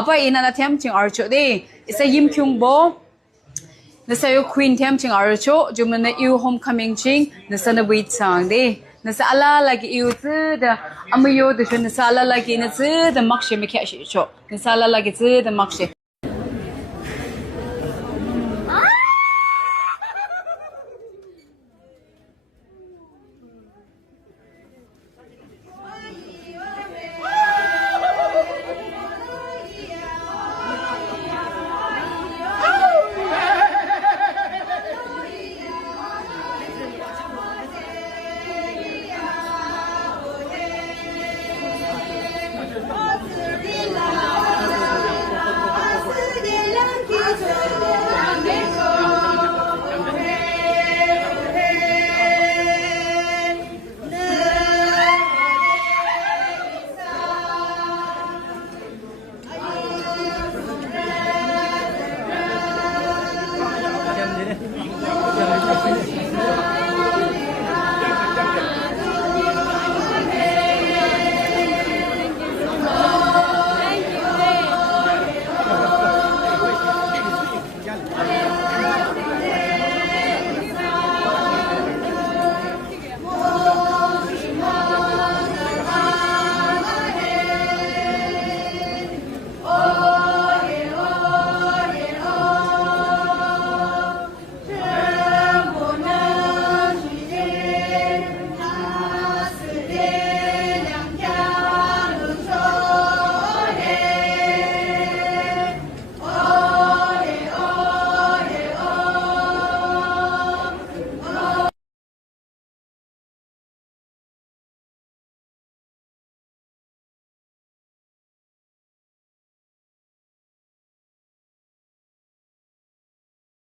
apa ina na them ching ar cho de is a yimkhiung bo nasa yo queen them ching ar cho jumna you homecoming ching nasa na wait sang de nasa ala lagi you zu da amayo de nasa ala lagi na zu da makshe me kya shi cho nasa ala lagi zu da makshe